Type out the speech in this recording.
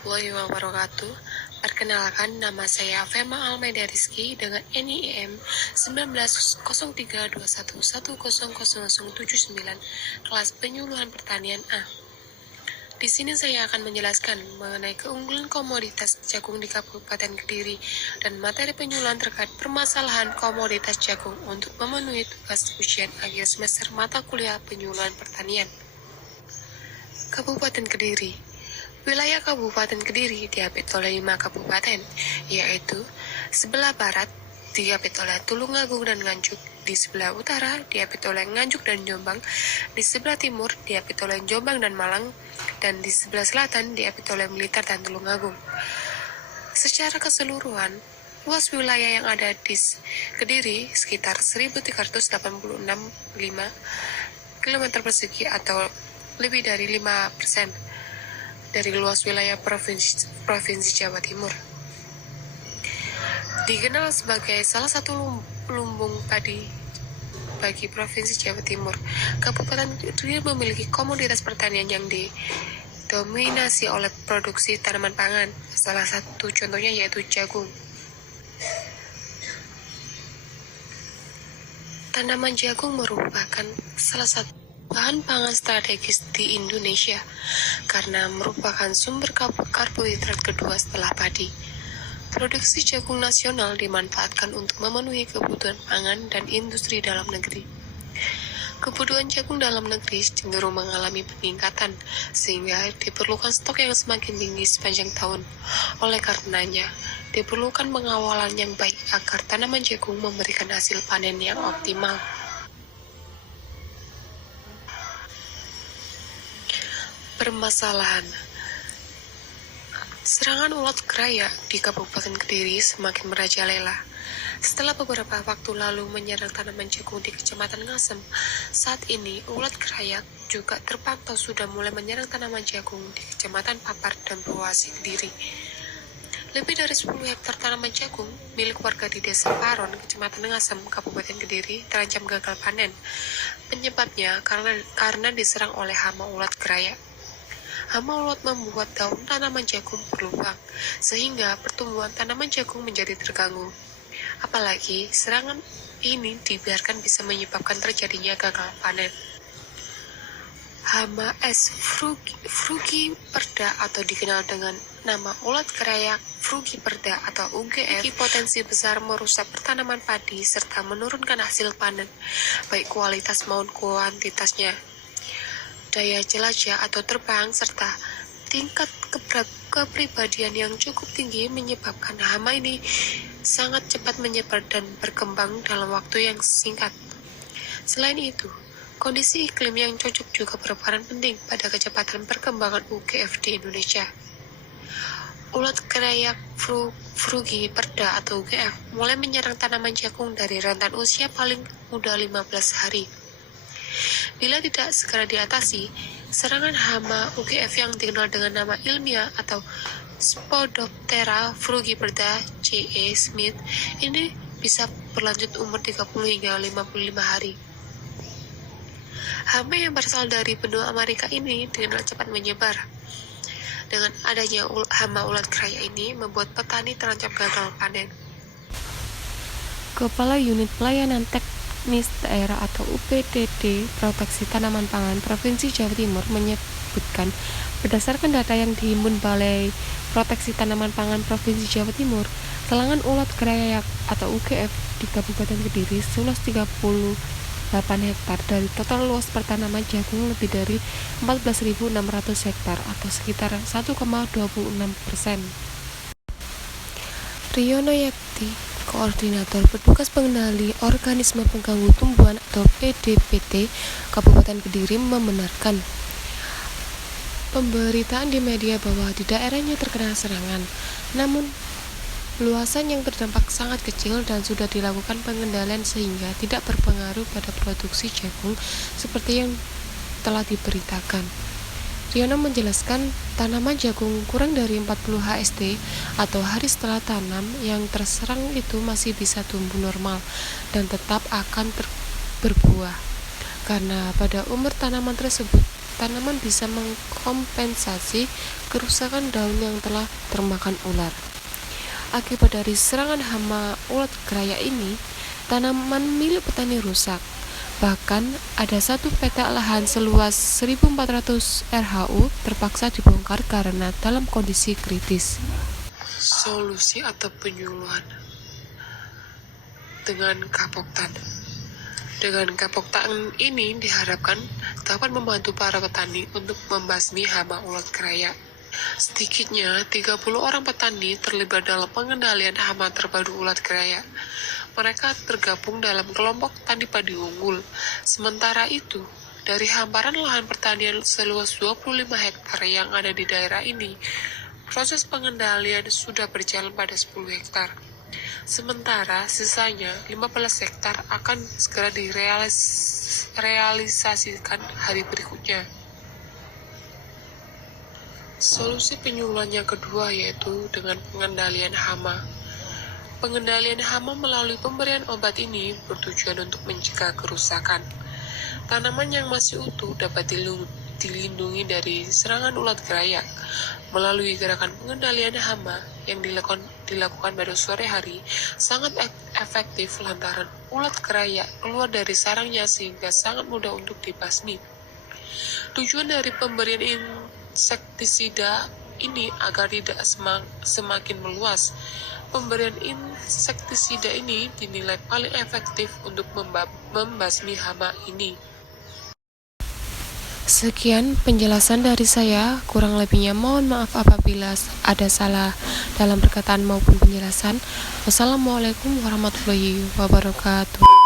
warahmatullahi wabarakatuh. Perkenalkan, nama saya Fema Almeida Rizky dengan NIM 190321100079, kelas penyuluhan pertanian A. Di sini saya akan menjelaskan mengenai keunggulan komoditas jagung di Kabupaten Kediri dan materi penyuluhan terkait permasalahan komoditas jagung untuk memenuhi tugas ujian akhir semester mata kuliah penyuluhan pertanian. Kabupaten Kediri. Wilayah Kabupaten Kediri diapit oleh 5 kabupaten, yaitu sebelah barat diapit oleh Tulungagung dan Nganjuk, di sebelah utara diapit oleh Nganjuk dan Jombang, di sebelah timur diapit oleh Jombang dan Malang, dan di sebelah selatan diapit oleh Blitar dan Tulungagung. Secara keseluruhan, luas wilayah yang ada di Kediri sekitar 1.386,5 km persegi atau lebih dari 5% dari luas wilayah Provinsi Jawa Timur. Dikenal sebagai salah satu lumbung padi bagi Provinsi Jawa Timur, Kabupaten Kediri memiliki komoditas pertanian yang didominasi oleh produksi tanaman pangan. Salah satu contohnya yaitu jagung. Tanaman jagung merupakan salah satu bahan pangan strategis di Indonesia karena merupakan sumber karbohidrat kedua setelah padi. Produksi jagung nasional dimanfaatkan untuk memenuhi kebutuhan pangan dan industri dalam negeri. Kebutuhan jagung dalam negeri cenderung mengalami peningkatan, sehingga diperlukan stok yang semakin tinggi sepanjang tahun. Oleh karenanya, diperlukan pengawalan yang baik agar tanaman jagung memberikan hasil panen yang optimal. Permasalahan. Serangan ulat kerayak di Kabupaten Kediri semakin merajalela. Setelah beberapa waktu lalu menyerang tanaman jagung di Kecamatan Ngasem, saat ini ulat kerayak juga terpantau sudah mulai menyerang tanaman jagung di Kecamatan Papar dan Purwasi Kediri. Lebih dari 10 hektar tanaman jagung milik warga di Desa Paron, Kecamatan Ngasem, Kabupaten Kediri terancam gagal panen. Penyebabnya karena diserang oleh hama ulat kerayak. Hama ulat membuat daun tanaman jagung berlubang, sehingga pertumbuhan tanaman jagung menjadi terganggu. Apalagi serangan ini dibiarkan bisa menyebabkan terjadinya gagal panen. Hama S. frugiperda atau dikenal dengan nama ulat kerayak frugiperda atau UGF memiliki potensi besar merusak pertanaman padi serta menurunkan hasil panen, baik kualitas maupun kuantitasnya. Daya jelajah atau terbang, serta tingkat kepribadian yang cukup tinggi menyebabkan hama ini sangat cepat menyebar dan berkembang dalam waktu yang singkat. Selain itu, kondisi iklim yang cocok juga berperan penting pada kecepatan perkembangan UGF di Indonesia. Ulat kerayak frugiperda atau UGF mulai menyerang tanaman jagung dari rentan usia paling muda 15 hari. Bila tidak segera diatasi, serangan hama UGF yang dikenal dengan nama ilmiah atau Spodoptera frugiperda C.E. Smith ini bisa berlanjut umur 30 hingga 55 hari. Hama yang berasal dari benua Amerika ini dikenal cepat menyebar. Dengan adanya hama ulat kerayak ini membuat petani terancam gagal panen. Kepala Unit Pelayanan Teknis Daerah atau UPTD Proteksi Tanaman Pangan Provinsi Jawa Timur menyebutkan berdasarkan data yang dihimpun Balai Proteksi Tanaman Pangan Provinsi Jawa Timur, serangan ulat kerayak atau UGF di Kabupaten Kediri seluas 38 hektar dari total luas pertanaman jagung lebih dari 14.600 hektar atau sekitar 1,26%. Riono Yakti, Koordinator Petugas Pengendali Organisme Pengganggu Tumbuhan atau PDPT Kabupaten Kediri membenarkan pemberitaan di media bahwa di daerahnya terkena serangan, namun luasan yang terdampak sangat kecil dan sudah dilakukan pengendalian sehingga tidak berpengaruh pada produksi jagung seperti yang telah diberitakan. Riono menjelaskan tanaman jagung kurang dari 40 HST atau hari setelah tanam yang terserang itu masih bisa tumbuh normal dan tetap akan berbuah karena pada umur tanaman tersebut tanaman bisa mengkompensasi kerusakan daun yang telah termakan ular. Akibat dari serangan hama ulat kerayak ini, tanaman milik petani rusak. Bahkan ada satu petak lahan seluas 1.400 RHU terpaksa dibongkar karena dalam kondisi kritis. Solusi atau penyuluhan dengan kapok tanam. Dengan kapok tanam ini diharapkan dapat membantu para petani untuk membasmi hama ulat kerayak. Sedikitnya 30 orang petani terlibat dalam pengendalian hama terpadu ulat kerayak. Mereka tergabung dalam kelompok tani padi unggul. Sementara itu, dari hamparan lahan pertanian seluas 25 hektar yang ada di daerah ini, proses pengendalian sudah berjalan pada 10 hektar. Sementara sisanya 15 hektar akan segera direalisasikan hari berikutnya. Solusi penyuluhan yang kedua yaitu dengan pengendalian hama. Pengendalian hama melalui pemberian obat ini bertujuan untuk mencegah kerusakan. Tanaman yang masih utuh dapat dilindungi dari serangan ulat kerayak melalui gerakan pengendalian hama yang dilakukan pada sore hari sangat efektif lantaran ulat kerayak keluar dari sarangnya sehingga sangat mudah untuk dibasmi. Tujuan dari pemberian insektisida ini agar tidak semakin meluas. Pemberian insektisida ini dinilai paling efektif untuk membasmi hama ini. Sekian penjelasan dari saya, kurang lebihnya mohon maaf apabila ada salah dalam perkataan maupun penjelasan. Wassalamualaikum warahmatullahi wabarakatuh.